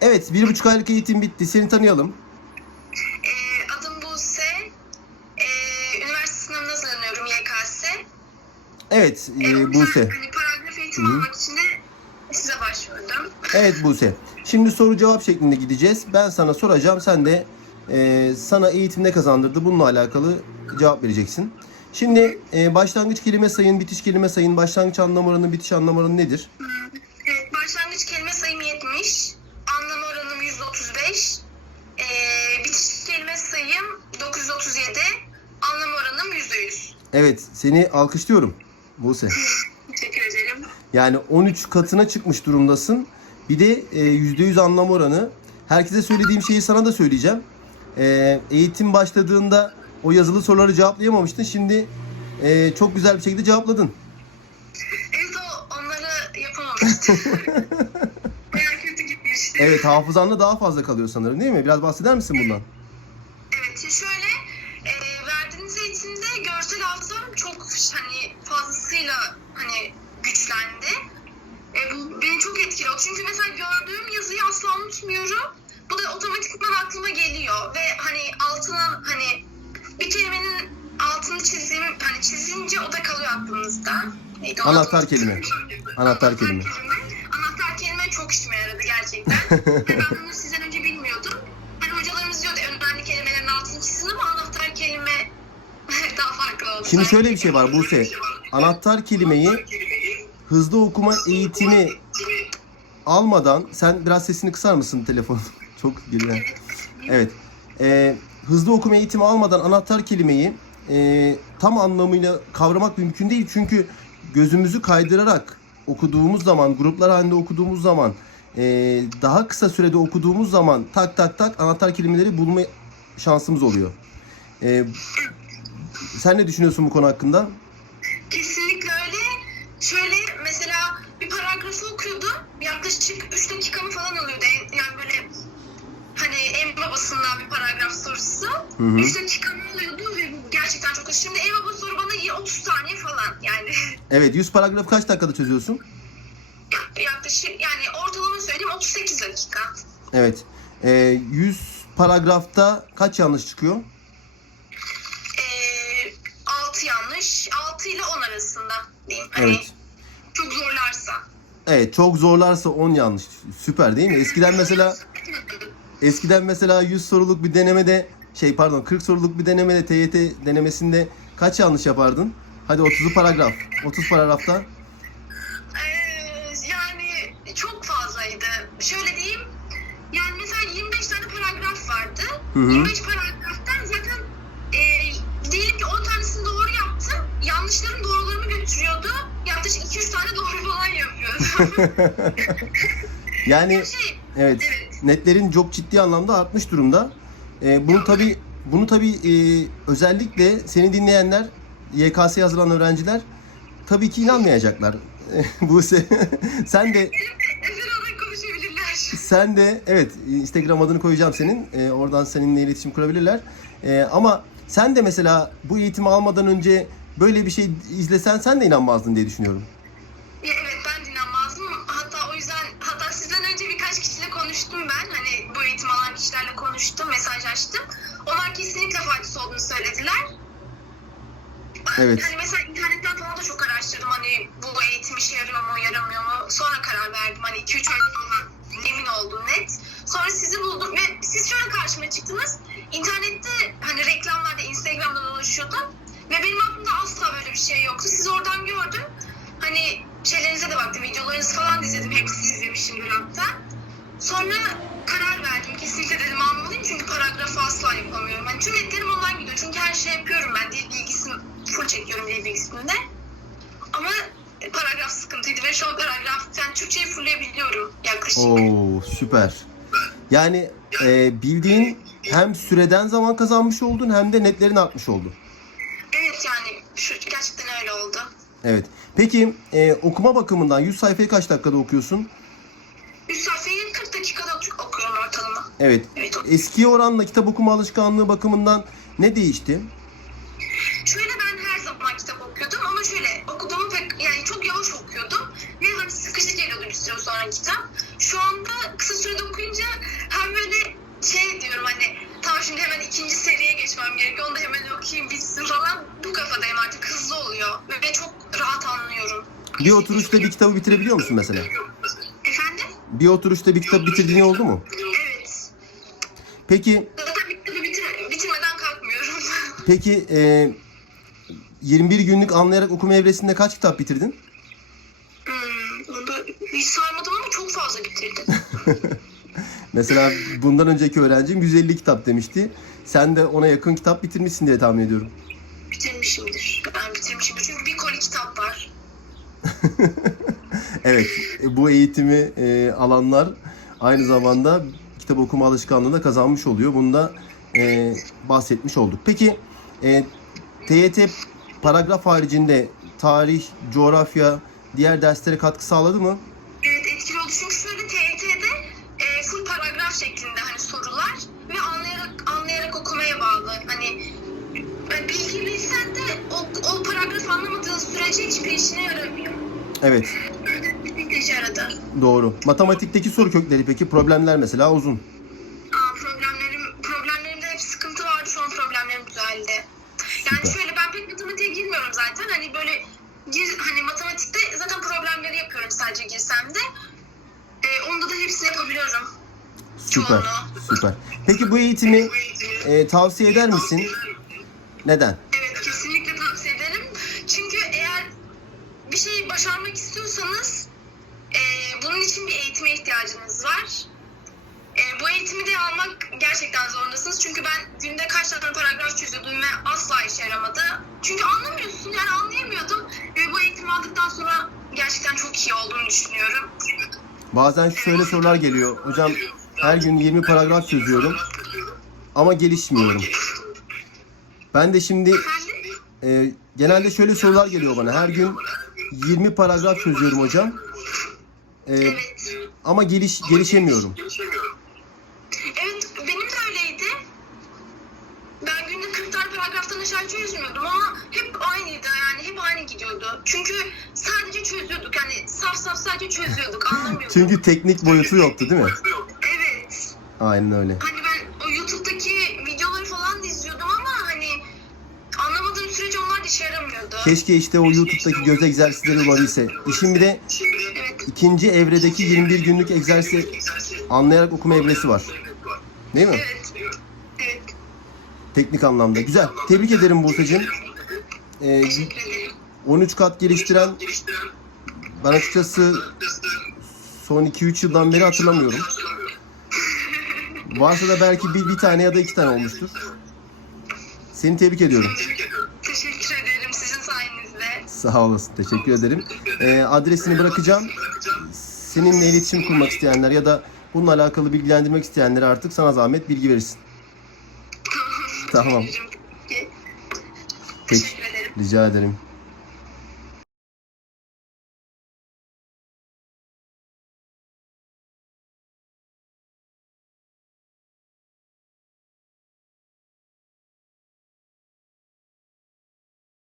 Evet, bir buçuk aylık eğitim bitti. Seni tanıyalım. Ee, adım Buse. Ee, üniversite sınavına hazırlanıyorum YKS. Evet, Ee, e, yüzden Buse. Hani paragraf eğitimi almak için de size başvurdum. Evet Buse. Şimdi soru cevap şeklinde gideceğiz. Ben sana soracağım. Sen de e, sana eğitim ne kazandırdı bununla alakalı cevap vereceksin. Şimdi e, başlangıç kelime sayın, bitiş kelime sayın, başlangıç anlam oranı, bitiş anlam oranı nedir? Evet, başlangıç kelime sayım 70. Anlam oranım 135. Ee, bitiş kelime sayım 937. Anlam oranım %100. Evet, seni alkışlıyorum Buse. Teşekkür ederim. Yani 13 katına çıkmış durumdasın. Bir de e, %100 anlam oranı. Herkese söylediğim şeyi sana da söyleyeceğim. E, eğitim başladığında o yazılı soruları cevaplayamamıştın. Şimdi e, çok güzel bir şekilde cevapladın. Evet o onları yapamamıştım. Bayağı kötü gitmişti. Evet hafızanda daha fazla kalıyor sanırım değil mi? Biraz bahseder misin bundan? Evet şöyle eğitimde görsel hafızam çok hani fazlasıyla hani güçlendi. E, bu beni çok etkiledi. Çünkü mesela gördüğüm yazıyı asla unutmuyorum. Bu da otomatikman aklıma geliyor ve hani altına hani bir kelimenin altını çizdiğim hani çizince o da kalıyor aklınızda. Neydi? Anahtar kelime. Anahtar kelime. Anahtar kelime çok işime yaradı gerçekten. ve ben bunu sizden önce bilmiyordum. Hani hocalarımız diyordu önemli kelimelerin altını çizin ama anahtar kelime daha farklı oldu. Şimdi şöyle bir şey var Buse. Anahtar kelimeyi hızlı okuma eğitimi almadan sen biraz sesini kısar mısın telefon? Çok geliyor. Evet. Ee, hızlı okuma eğitimi almadan anahtar kelimeyi e, tam anlamıyla kavramak mümkün değil. Çünkü gözümüzü kaydırarak okuduğumuz zaman, gruplar halinde okuduğumuz zaman, e, daha kısa sürede okuduğumuz zaman tak tak tak anahtar kelimeleri bulma şansımız oluyor. E, sen ne düşünüyorsun bu konu hakkında? Kesinlikle öyle. Şöyle mesela bir paragrafı okuyordum. Yaklaşık 3 dakikamı falan alıyordu. Yani böyle hani en babasından bir paragraf sorusu. Hı hı. 3 dakikamı alıyordu ve bu gerçekten çok hoş. Şimdi en baba soru bana y- 30 saniye falan yani. Evet 100 paragrafı kaç dakikada çözüyorsun? Yaklaşık yani ortalama söyleyeyim 38 dakika. Evet. E, 100 paragrafta kaç yanlış çıkıyor? Ee, 6 yanlış. 6 ile 10 arasında diyeyim. Hani Evet. çok zorlarsa. Evet çok zorlarsa 10 yanlış. Süper değil mi? Eskiden mesela eskiden mesela 100 soruluk bir denemede şey pardon 40 soruluk bir denemede TYT denemesinde kaç yanlış yapardın? Hadi 30'u paragraf. 30 paragrafta Ee, yani çok fazlaydı. Şöyle diyeyim. Yani mesela 25 tane paragraf vardı. Hı hı. 25 paragraftan yani şey, evet Evet. netlerin çok ciddi anlamda artmış durumda. Ee, bunu tabi bunu tabi özellikle seni dinleyenler YKS'ye hazırlanan öğrenciler tabii ki inanmayacaklar. Bu sen de. Sen de evet Instagram adını koyacağım senin. Ee, oradan seninle iletişim kurabilirler. Ee, ama sen de mesela bu eğitimi almadan önce böyle bir şey izlesen sen de inanmazdın diye düşünüyorum. Kesinlikle faydası olduğunu söylediler. Evet. Hani mesela internetten falan da çok araştırdım. Hani bu eğitim işe yarıyor mu, yaramıyor mu? Sonra karar verdim. Hani 2-3 ay falan emin oldum net. Sonra sizi buldum ve siz şöyle karşıma çıktınız. İnternette hani reklamlarda Instagram'da dolaşıyordum. Ve benim aklımda asla böyle bir şey yoktu. Sizi oradan gördüm. Hani şeylerinize de baktım. Videolarınızı falan izledim. Hepsini izlemişimdir hatta. Sonra karar verdim. Kesinlikle dedim almalıyım. Çünkü paragrafı asla yapamıyorum. Yani tüm netlerim online gidiyor. Çünkü her şey yapıyorum ben. Dil bilgisini full çekiyorum dil bilgisinde. Ama paragraf sıkıntıydı ve şu an paragraf, yani Türkçeyi fullleyebiliyorum yaklaşık. Oo süper. Yani e, bildiğin hem süreden zaman kazanmış oldun hem de netlerin artmış oldu. Evet yani şu, gerçekten öyle oldu. Evet. Peki e, okuma bakımından 100 sayfayı kaç dakikada okuyorsun? Evet. Eskiye oranla kitap okuma alışkanlığı bakımından ne değişti? Şöyle ben her zaman kitap okuyordum ama şöyle okuduğumu pek yani çok yavaş okuyordum ve hani sıkıcı geliyordu bir süre sonra kitap. Şu anda kısa sürede okuyunca şimdi hemen ikinci seriye geçmem gerekiyor. Onu da hemen okuyayım bitsin falan. Bu kafadayım artık hızlı oluyor. Ve çok rahat anlıyorum. Bir oturuşta bir kitabı bitirebiliyor musun mesela? Efendim? Bir oturuşta bir kitap bitirdiğin oldu mu? Peki bitirmeden kalkmıyorum. peki e, 21 günlük anlayarak okuma evresinde kaç kitap bitirdin? hmm, onu da hiç saymadım ama çok fazla bitirdim. Mesela bundan önceki öğrencim 150 kitap demişti. Sen de ona yakın kitap bitirmişsin diye tahmin ediyorum. Bitirmişimdir. Ben bitirmişimdir. Çünkü bir koli kitap var. Evet, bu eğitimi e, alanlar aynı zamanda kitap okuma alışkanlığı da kazanmış oluyor. Bunu da e, bahsetmiş olduk. Peki e, TYT paragraf haricinde tarih, coğrafya, diğer derslere katkı sağladı mı? Evet etkili oldu. Çünkü şöyle TYT'de e, full paragraf şeklinde hani sorular ve anlayarak anlayarak okumaya bağlı. Hani e, bilgiliysen de o, o paragraf anlamadığın sürece hiçbir işine yaramıyor. Evet, Yaradı. doğru. Matematikteki soru kökleri peki problemler mesela uzun. Aa, problemlerim, problemlerimde hep sıkıntı vardı. An problemlerim düzeldi. Yani Süper. şöyle ben pek matematiğe girmiyorum zaten. Hani böyle gir, hani matematikte zaten problemleri yapıyorum sadece girsem de. Ee, onda da hepsini yapabiliyorum. Süper, süper. Peki bu eğitimi e, tavsiye eder misin? Neden? Evet kesinlikle tavsiye ederim. Çünkü eğer bir şeyi başarmak istiyorsanız bunun için bir eğitime ihtiyacınız var. E, bu eğitimi de almak gerçekten zorundasınız. Çünkü ben günde kaç tane paragraf çözüyordum ve asla işe yaramadı. Çünkü anlamıyorsun yani anlayamıyordum. Ve bu eğitimi aldıktan sonra gerçekten çok iyi olduğunu düşünüyorum. Bazen şöyle sorular geliyor. Hocam her gün 20 paragraf çözüyorum ama gelişmiyorum. Ben de şimdi e, genelde şöyle sorular geliyor bana. Her gün 20 paragraf çözüyorum hocam. E, Evet. ama geliş gelişemiyorum. Evet benim de öyleydi. Ben günde 40 tane paragraftan aşağı çözmüyordum ama hep aynıydı yani hep aynı gidiyordu. Çünkü sadece çözüyorduk hani saf saf sadece çözüyorduk anlamıyorduk. Çünkü teknik boyutu yoktu değil mi? Evet. Aynen öyle. Hani ben o YouTube'daki videoları falan da izliyordum ama hani anlamadığım sürece onlar yaramıyordu. Keşke işte o YouTube'daki göz egzersizleri olabilse. İşin bir de. İkinci evredeki 21 günlük egzersiz anlayarak okuma evresi var. Değil mi? Evet. Evet. Teknik anlamda. Güzel. Tebrik ederim Buse'cim. Ee, Teşekkür ederim. 13 kat geliştiren ben açıkçası son 2-3 yıldan beri hatırlamıyorum. Varsa da belki bir, bir tane ya da iki tane olmuştur. Seni tebrik ediyorum. Sağ olasın. Teşekkür ederim. Ee, adresini bırakacağım. Seninle iletişim kurmak isteyenler ya da bununla alakalı bilgilendirmek isteyenlere artık sana zahmet bilgi verirsin. Tamam. Ederim. Rica ederim.